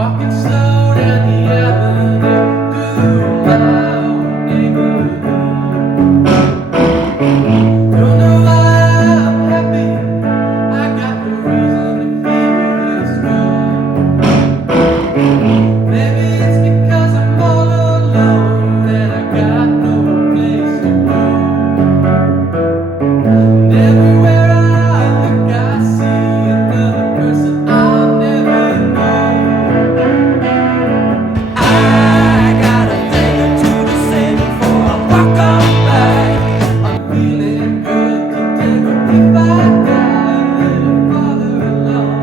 Walking slow down the avenue through my old neighborhood. Don't know why I'm happy. I got no reason to feel this good. Maybe it's because I'm all alone and I got no place to go. And everywhere I look, I see another person I'll never know. I got a thing or two to say before I walk on by. I'm feeling good today, but if I die a little farther along,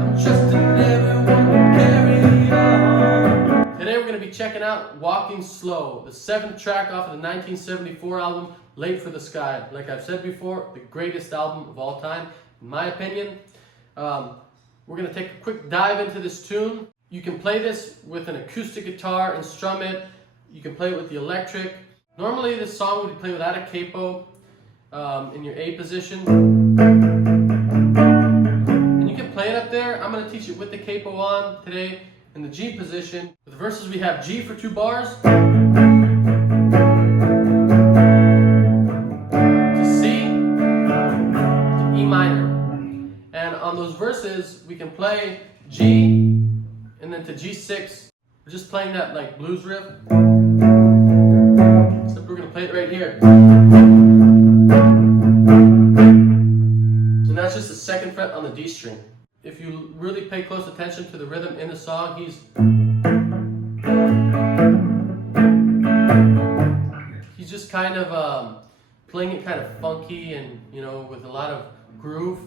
I'm trusting everyone to carry on. Today we're going to be checking out Walking Slow, the 7th track off of the 1974 album, Late for the Sky. Like I've said before, the greatest album of all time, in my opinion. We're going to take a quick dive into this tune. You can play this with an acoustic guitar and strum it. You can play it with the electric. Normally this song would be played without a capo in your A position. And you can play it up there. I'm going to teach it with the capo on today in the G position. For the verses we have G for 2 bars, to C, to E minor. And on those verses we can play G and then to G6. We're just playing that like blues riff. Except we're going to play it right here. And that's just the 2nd fret on the D string. If you really pay close attention to the rhythm in the song, he's just kind of playing it kind of funky and, you know, with a lot of groove,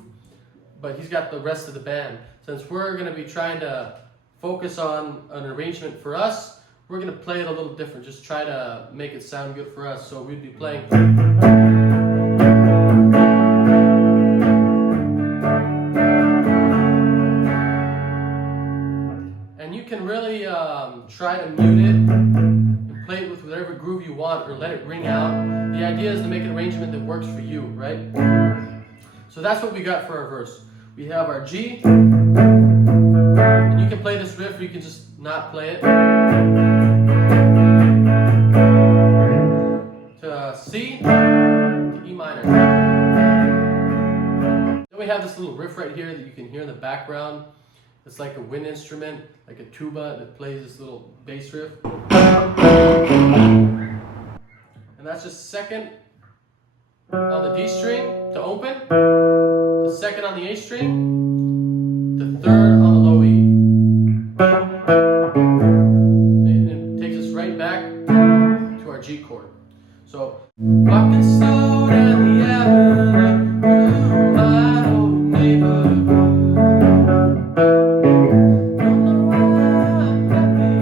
but he's got the rest of the band. Since we're going to be trying to focus on an arrangement for us, we're going to play it a little different, just try to make it sound good for us. So we'd be playing. And you can really try to mute it and play it with whatever groove you want or let it ring out. The idea is to make an arrangement that works for you, right? So that's what we got for our verse. We have our G, and you can play this riff or you can just not play it. To C, to E minor. Then we have this little riff right here that you can hear in the background. It's like a wind instrument, like a tuba that plays this little bass riff. And that's just 2nd on the D string to open, the 2nd on the A string, the 3rd on the low E. And it takes us right back to our G chord. So, walking slow down the avenue through my old neighborhood. Don't know why I'm happy, I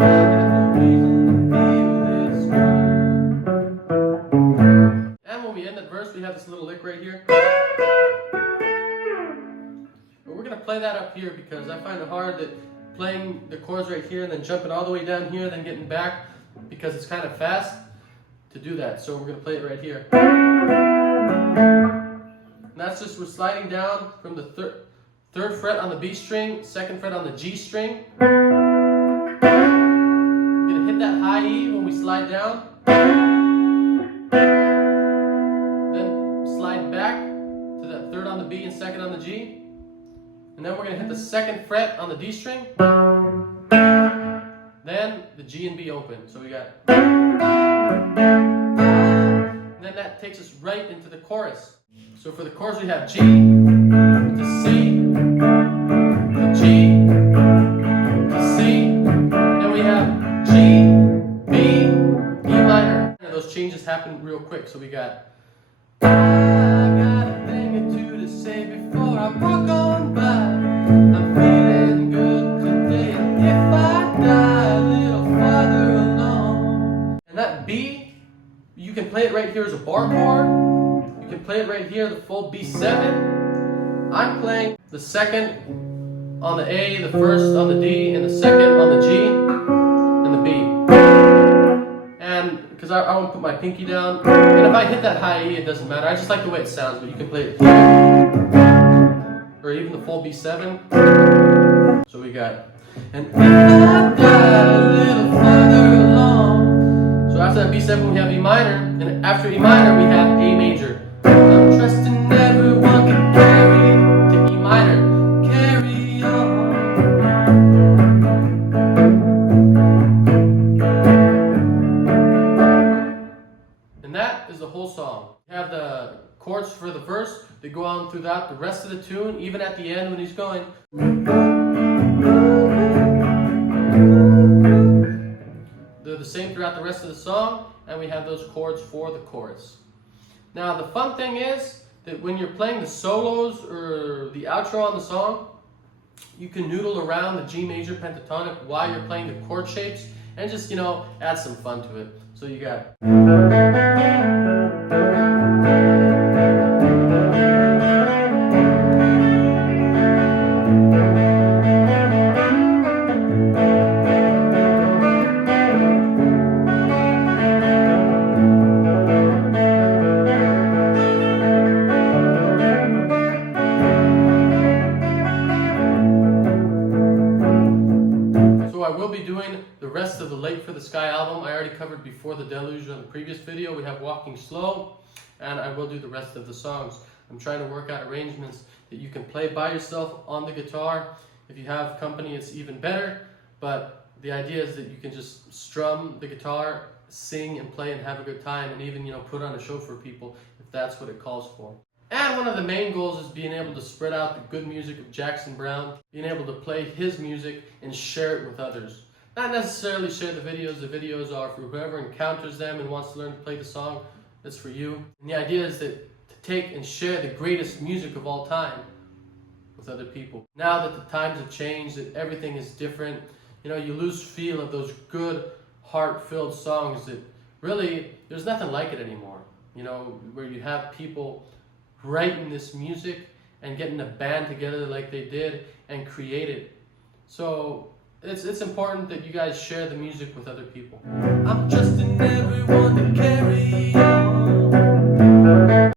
got no reason to feel this good. And when we end that verse, we have this little lick right here. But we're going to play that up here because I find it hard that playing the chords right here and then jumping all the way down here, then getting back, because it's kind of fast to do that. So we're going to play it right here. And that's just, we're sliding down from the 3rd fret on the B string, 2nd fret on the G string. We're going to hit that high E when we slide down. Then slide back to that 3rd on the B and 2nd on the G. And then we're going to hit the 2nd fret on the D string. Then the G and B open. So we got. And then that takes us right into the chorus. So for the chorus we have G to C, to G, to C. Then we have G, B, E minor. And those changes happen real quick. So we got. I got a thing or two to say before I walk on by. I'm feeling good today, and if I die a little farther along. And that B, you can play it right here as a bar chord. You can play it right here, the full B7. I'm playing the 2nd on the A, the 1st on the D, and the 2nd on the G and the B. And because I want to put my pinky down, and if I hit that high E, it doesn't matter. I just like the way it sounds, but you can play it here, or even the full B7. So we we got. And if I die a little further along. So after that B7 we have E minor, and after E minor we have A major. I'm trusting everyone can carry to E minor. Carry on. And that is the whole song. You have the chords for the verse. They go on throughout the rest of the tune, even at the end when he's going. They're the same throughout the rest of the song, and we have those chords for the chorus. Now the fun thing is that when you're playing the solos or the outro on the song, you can noodle around the G major pentatonic while you're playing the chord shapes and just, add some fun to it. So you got... I will be doing the rest of the Late for the Sky album. I already covered Before the Deluge on the previous video. We have Walking Slow, and I will do the rest of the songs. I'm trying to work out arrangements that you can play by yourself on the guitar. If you have company, it's even better, but the idea is that you can just strum the guitar, sing and play and have a good time, and even, put on a show for people if that's what it calls for. And one of the main goals is being able to spread out the good music of Jackson Browne, being able to play his music and share it with others. Not necessarily share the videos are for whoever encounters them and wants to learn to play the song, that's for you. And the idea is that to take and share the greatest music of all time with other people. Now that the times have changed, that everything is different, you lose feel of those good, heart-filled songs that really, there's nothing like it anymore. Where you have people writing this music and getting a band together like they did and create it. So it's important that you guys share the music with other people. I'm just an